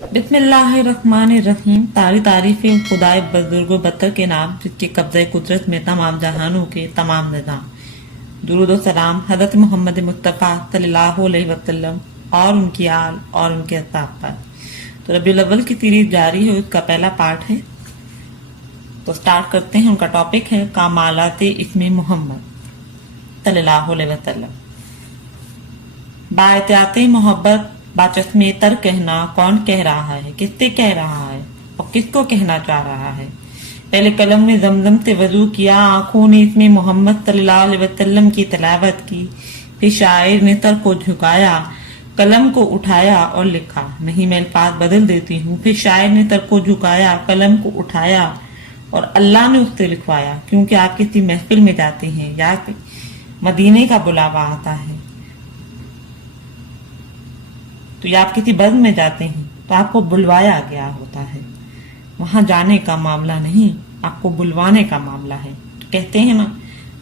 बिस्मिल्लाहिर्रहमानिर्रहीम। तारी तारीफ़ें खुदाए बुजुर्ग बतर के नाम जिसके कब्ज़े कुदरत में तमाम जहानों के तमाम निज़ाम। दुरूद व सलाम हज़रत मोहम्मद मुस्तफ़ा सल्लल्लाहु अलैहि वसल्लम और उनकी आल और उनके असहाब पर। तो रबीउल अव्वल की सीरीज जारी है, उसका पहला पार्ट है। तो स्टार्ट करते हैं। उनका टॉपिक है कामालात इस्मे मोहम्मद सल्लल्लाहु अलैहि वसल्लम। बाएहतियात मोहब्बत बाचस्मे तर कहना कौन कह रहा है, किससे कह रहा है और किसको कहना चाह रहा है। पहले कलम ने जमजम से वजू किया, आंखों ने इसमें मोहम्मद सल्लल्लाहु अलैहि वसल्लम की तिलावत की, फिर शायर ने सर को झुकाया, कलम को उठाया और लिखा। नहीं मैं अल्फाज बदल देती हूँ। फिर शायर ने सर को झुकाया, कलम को उठाया और अल्लाह ने उससे लिखवाया। क्योंकि आप किसी महफिल में जाते हैं या मदीने का बुलावा आता है, तो या आप किसी बज़्म में जाते हैं तो आपको बुलवाया गया होता है। वहां जाने का मामला नहीं, आपको बुलवाने का मामला है। तो कहते हैं ना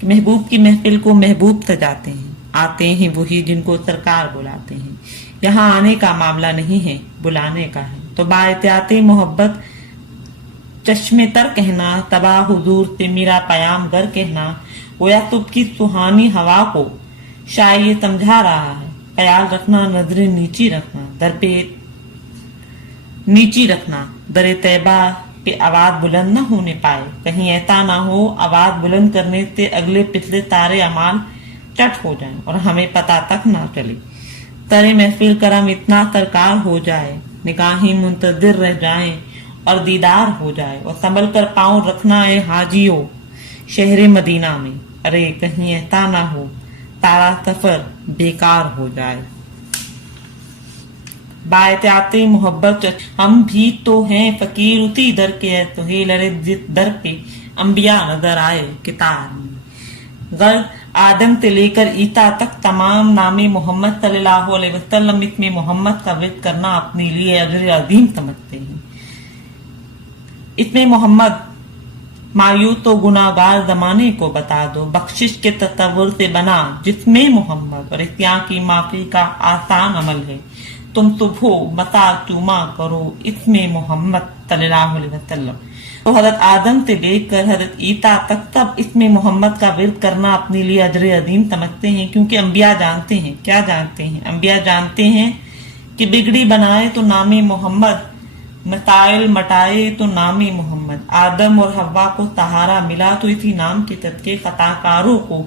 कि महबूब की महफिल को महबूब सजाते हैं, आते हैं वही जिनको सरकार बुलाते हैं। यहाँ आने का मामला नहीं है, बुलाने का है। तो बाएहतियात मोहब्बत चश्मे तर कहना, तबा हुजूर से मेरा पयाम गर कहना, गोया सुबह की सुहानी हवा को शायद ये समझा रहा है। ख्याल रखना, नजरें नीची रखना, दर पे नीची रखना, दर तैबा पे आवाज बुलंद न होने पाए। कहीं ऐसा ना हो आवाज बुलंद करने से अगले पिछले सारे अमाल चट हो जाएं और हमें पता तक ना चले। तरे महफिल करम इतना सरकार हो जाए, निगाहें मुंतजिर रह जाएं और दीदार हो जाए। और संभल कर पाँव रखना है हाजियों शहर मदीना में, अरे कहीं ऐसा ना हो सारा सफर बेकार हो जाए। बाएहतियात मोहब्बत हम भी तो हैं फकीर उसी दर के है, तो हे लड़े जिस दर पे अंबिया नजर आए किताब में। गर आदम से लेकर ईसा तक तमाम नामे मोहम्मद सल्लल्लाहु अलैहि वसल्लम इसमें मोहम्मद का विद करना अपने लिए अजर अजीम समझते हैं। इसमें मोहम्मद मायूं तो गुनाहगार जमाने को बता दो, बख्शिश के तस्वुर से बना जिसमें मोहम्मद, और इत्या की माफी का आसान अमल है। तुम सुबह मसा चूमा करो इसमें मोहम्मद सल्लल्लाहु अलैहि वसल्लम। तो हजरत आदम से लेकर हजरत ईसा तक सब इसमें मोहम्मद का विर्द करना अपने लिए अजर अजीम समझते हैं। क्योंकि अंबिया जानते हैं, क्या जानते हैं, अंबिया जानते हैं कि बिगड़ी बनाए तो नामे मोहम्मद, मसाइल मटाए तो नामी मोहम्मद। आदम और हव्वा को सहारा मिला तो इसी नाम के सदके, खताकारों को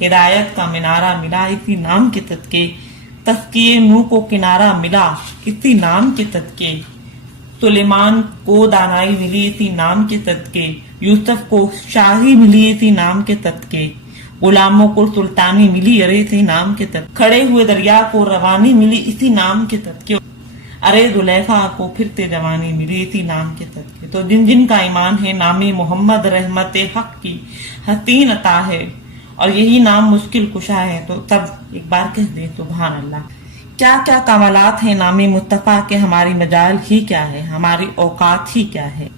हिदायत का मिनारा मिला इसी नाम के सदके, तस्किए नूह को किनारा मिला इसी नाम के सदके, सुलेमान को दानाई मिली इसी नाम के सदके, यूसुफ को शाही मिली इसी नाम के सदके, गुलामों को सुल्तानी मिली अरे इसी नाम के सदके, खड़े हुए दरिया को रवानी मिली इसी नाम के सदके, अरे जुलेखा को फिर से जवानी मिली इसी नाम के सदके। तो जिन जिन का ईमान है नामी मोहम्मद रहमत हक की हसीन अता है और यही नाम मुश्किल कुशा है, तो तब एक बार कह दे सुभान अल्लाह। क्या क्या कमालात है नामी मुस्तफ़ा के, हमारी मजाल ही क्या है, हमारी औकात ही क्या है।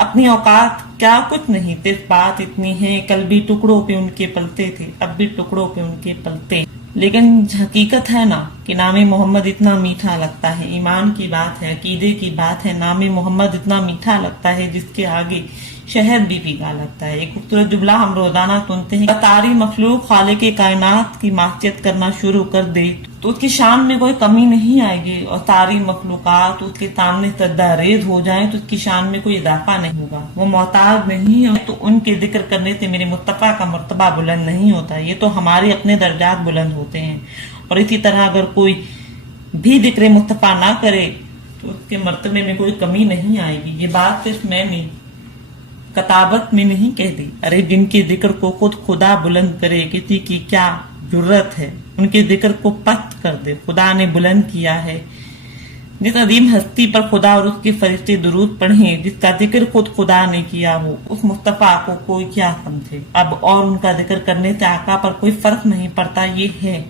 अपनी औकात क्या कुछ नहीं, सिर्फ बात इतनी है कल भी टुकड़ों पे उनके पलते थे, अब भी टुकड़ों पे उनके पलते। लेकिन हकीकत है ना कि नामे मोहम्मद इतना मीठा लगता है, ईमान की बात है, अकीदे की बात है। नामे मोहम्मद इतना मीठा लगता है जिसके आगे शहद भी फीका लगता है। एक खूबसूरत जुमला हम रोजाना सुनते हैं, तारी मखलूक खालिक कायनात की मासियत करना शुरू कर दे तो उसकी शान में कोई कमी नहीं आएगी, और सारी मखलूकात उसके सामने सजदा रेज हो जाए तो उसकी शान में कोई इजाफा नहीं होगा। वो मोहताज नहीं है, तो उनके जिक्र करने से मेरे मुस्तफ़ा का मर्तबा बुलंद नहीं होता। ये तो हमारे अपने दर्जात बुलंद होते हैं। और इसी तरह अगर कोई भी जिक्र मुस्तफ़ा ना करे तो उसके मर्तबे में कोई कमी नहीं आएगी। ये बात सिर्फ मैंने कताबत में नहीं कह दी, अरे जिनके जिक्र को खुद खुदा बुलंद करे, किसी की क्या जरूरत है, उनके जिक्र को पस्त कर दे, खुदा ने बुलंद किया है। जिस अजीम हस्ती पर खुदा और उसके फरिश्ते दुरूद पढ़े, जिसका जिक्र खुद खुदा ने किया हो, उस मुस्तफ़ा को कोई क्या समझे। अब और उनका जिक्र करने से आका पर कोई फर्क नहीं पड़ता, ये है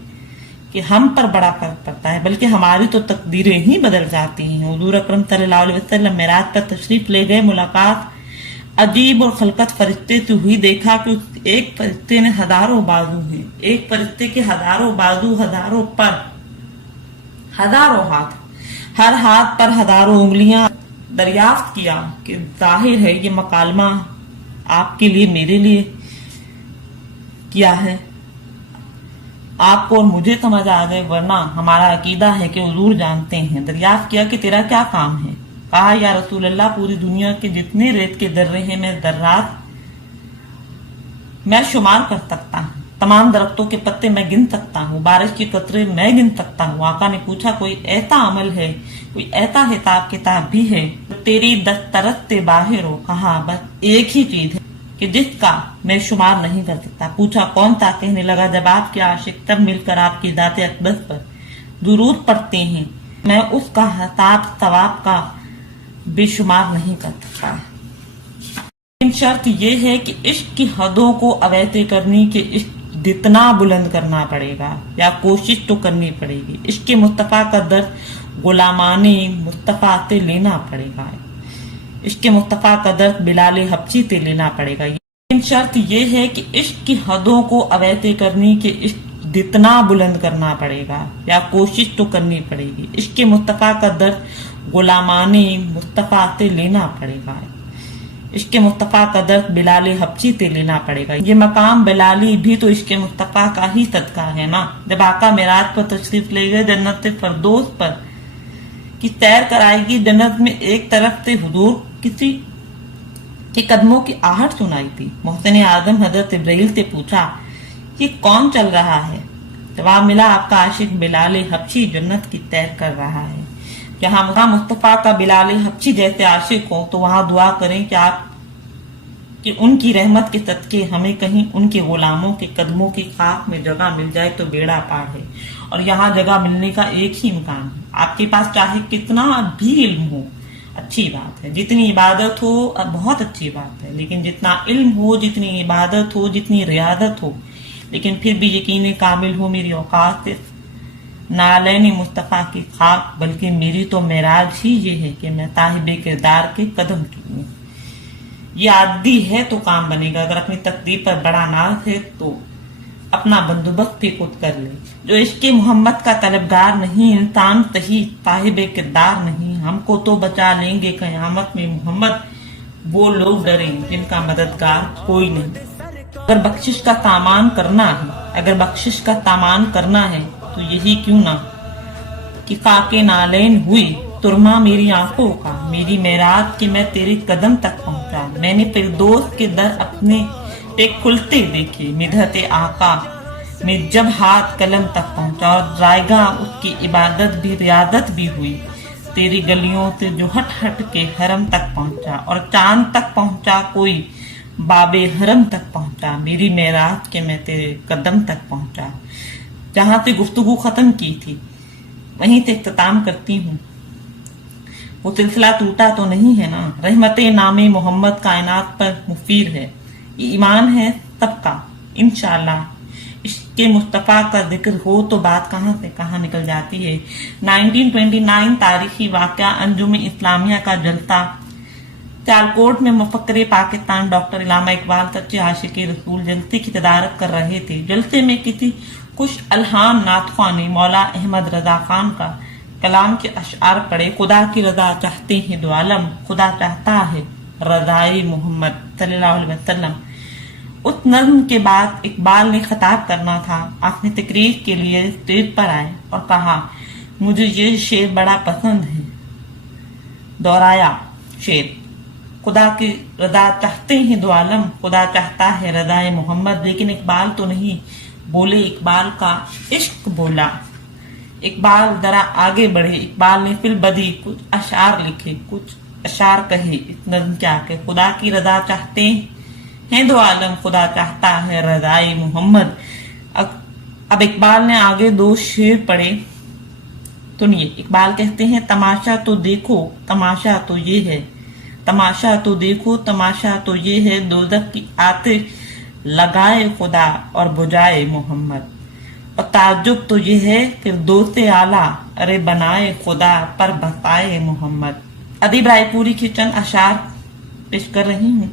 कि हम पर बड़ा फर्क पड़ता है, बल्कि हमारी तो तकदीरें ही बदल जाती हैं। हुजूर अकरम सल्लल्लाहु अलैहि वसल्लम मेराज पर तशरीफ ले गए, मुलाकात अजीब और खलकत फरिश्ते से हुई। देखा कि एक फरिश्ते ने हजारों बाजू हैं, एक फरिश्ते के हजारों बाजू, हजारों पर, हजारों हाथ, ہر ہاتھ پر ہزاروں انگلیاں دریافت کیا کہ ظاہر ہے یہ مکالمہ آپ کے لیے میرے لیے کیا ہے، آپ کو اور مجھے سمجھ آ گئے، ورنہ ہمارا عقیدہ ہے کہ حضور جانتے ہیں۔ دریافت کیا کہ تیرا کیا کام ہے؟ کہا یا رسول اللہ، پوری دنیا کے جتنے ریت کے ذرے ہیں میں ذرات میں شمار کر سکتا ہوں، تمام درختوں کے پتے میں گن سکتا ہوں، بارش کی قطرے میں گن سکتا ہوں۔ آقا نے پوچھا کوئی ایسا عمل ہے، کوئی ایسا حساب کتاب بھی ہے تیری دسترس سے باہر ہو؟ کہا بس ایک ہی چیز ہے کہ جس کا میں شمار نہیں کر سکتا۔ پوچھا کون سا؟ کہنے لگا جب آپ کے عاشق سب مل کر آپ کی ذات اقدس پر درود پڑھتے ہیں، میں اس کا حساب ثواب کا بے شمار نہیں کر سکتا۔ لیکن شرط یہ ہے کہ عشق کی حدوں کو اویتے کرنی کہ عشق جتنا بلند کرنا پڑے گا یا کوشش تو کرنی پڑے گی، عشق مصطفیٰ کا درد غلامان مصطفیٰ سے لینا پڑے گا، عشق مصطفیٰ کا درد بلال حبشی سے لینا پڑے گا۔ لیکن شرط یہ ہے کہ عشق کی حدوں کو اویتے کرنی کہ عشق جتنا بلند کرنا پڑے گا یا کوشش تو کرنی پڑے گی، عشق مصطفیٰ کا درد غلامان مصطفیٰ سے لینا پڑے گا، عشق مصطفیٰ کا درد بلال حبشی سے لینا پڑے گا۔ یہ مقام بلالی بھی تو عشق مصطفیٰ کا ہی صدقہ ہے نا۔ جب آقا معراج پر تشریف لے گئے، جنت فردوس پر کی سیر کرائے گی، جنت میں ایک طرف سے حضور کسی کے قدموں کی آہٹ سنائی تھی۔ محسن اعظم حضرت جبرائیل سے پوچھا یہ کون چل رہا ہے؟ جواب ملا آپ کا عاشق بلال حبشی جنت کی سیر کر رہا ہے۔ جہاں مصطفیٰ کا بلال حبشی جیسے عاشق ہو تو وہاں دعا کریں کہ آپ کہ ان کی رحمت کے صدقے ہمیں کہیں ان کے غلاموں کے قدموں کی خاک میں جگہ مل جائے تو بیڑا پار ہے۔ اور یہاں جگہ ملنے کا ایک ہی امکان ہے، آپ کے پاس چاہے کتنا بھی علم ہو، اچھی بات ہے، جتنی عبادت ہو بہت اچھی بات ہے، لیکن جتنا علم ہو، جتنی عبادت ہو، جتنی ریاضت ہو، لیکن پھر بھی یقین کامل ہو میری اوقات صرف نالین مصطفیٰ کی خاک، بلکہ میری تو معراج ہی یہ ہے کہ میں صاحب کردار کے قدم چوموں۔ یہ عادی ہے تو کام بنے گا، اگر اپنی تقدیر پر بڑا ناز ہے تو اپنا بندوبست بھی خود کر لے۔ جو عشق محمد کا طلبگار نہیں، انسان صحیح صاحب کردار نہیں، ہم کو تو بچا لیں گے قیامت میں محمد وہ لوگ ڈریں جن کا مددگار کوئی نہیں۔ اگر بخشش کا سامان کرنا ہے، اگر بخشش کا سامان کرنا ہے تو یہی کیوں نہ کہ خاک نالین ہوئی ترما میری آنکھوں کا، میری معراج کہ میں تیرے قدم تک پہنچا۔ میں نے فردوس کے در اپنے پہ کھلتے دیکھے، مدحت آقا میں جب ہاتھ قلم تک پہنچا، اور رائگاں اس کی عبادت بھی ریاضت بھی ہوئی، تیری گلیوں سے جو ہٹ ہٹ کے حرم تک پہنچا، اور چاند تک پہنچا کوئی باب حرم تک پہنچا، میری معراج کہ میں تیرے قدم تک پہنچا۔ جہاں سے گفتگو ختم کی تھی وہیں سے اختتام کرتی ہوں۔ وہ سلسلہ ٹوٹا تو نہیں ہے نا؟ رحمت نام محمد کائنات پر مفیر ہے، یہ ایمان ہے سب کا انشاءاللہ۔ عشق مصطفیٰ کا ذکر ہو تو بات کہاں سے کہاں نکل جاتی ہے۔ 1929 تاریخی واقعہ، انجم اسلامیہ کا جلسہ سیالکوٹ میں مفکر پاکستان ڈاکٹر علامہ اقبال سچے عاشق رسول جلسے کی تدارک کر رہے تھے۔ جلسے میں کسی کچھ الہام ناطقہ نے مولا احمد رضا خان کا کلام کے اشعار پڑھے۔ خدا کی رضا چاہتے ہیں دو عالم، خدا چاہتا ہے رضائے محمد صلی اللہ علیہ وسلم۔ اس نظم کے بعد اقبال نے خطاب کرنا تھا، آپ نے تقریر کے لیے اسٹیج پر آئے اور کہا مجھے یہ شعر بڑا پسند ہے۔ دہرایا شعر، خدا کی رضا چاہتے ہیں دو عالم، خدا چاہتا ہے رضائے محمد۔ لیکن اقبال تو نہیں بولے، اقبال کا عشق بولا۔ اقبال ذرا آگے بڑھے، اقبال نے فی البدی کچھ اشعار لکھے، کچھ اشعار کہے اس نظم کے آگے۔ خدا کی رضا چاہتے ہیں دو عالم، خدا چاہتا ہے رضائے محمد۔ اب اقبال نے آگے دو شعر پڑھے، سنیے۔ اقبال کہتے ہیں تماشا تو دیکھو تماشا تو یہ ہے، تماشا تو دیکھو تماشا تو یہ ہے، دوزخ کی آتش لگائے خدا اور بجائے محمد۔ اور تعجب تو یہ ہے فردوس اعلیٰ ارے بنائے خدا پر بسائے محمد۔ ادیب رائے پوری کے چند اشعار پیش کر رہی ہوں،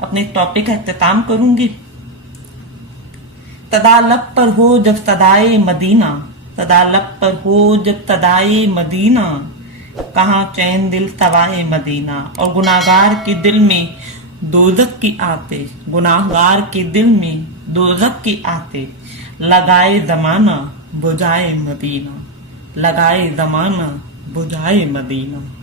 اپنے ٹاپک کا اختتام کروں گی۔ صدا لب پر ہو جب صدائے مدینہ، صدا لب پر ہو جب صدائے مدینہ، کہاں چین دل توائے مدینہ. اور گناہگار کے دل میں دوزخ کی آتش, گناہگار کے دل میں دوزخ کی آتش, لگائے زمانہ بجھائے مدینہ, لگائے زمانہ بجھائے مدینہ.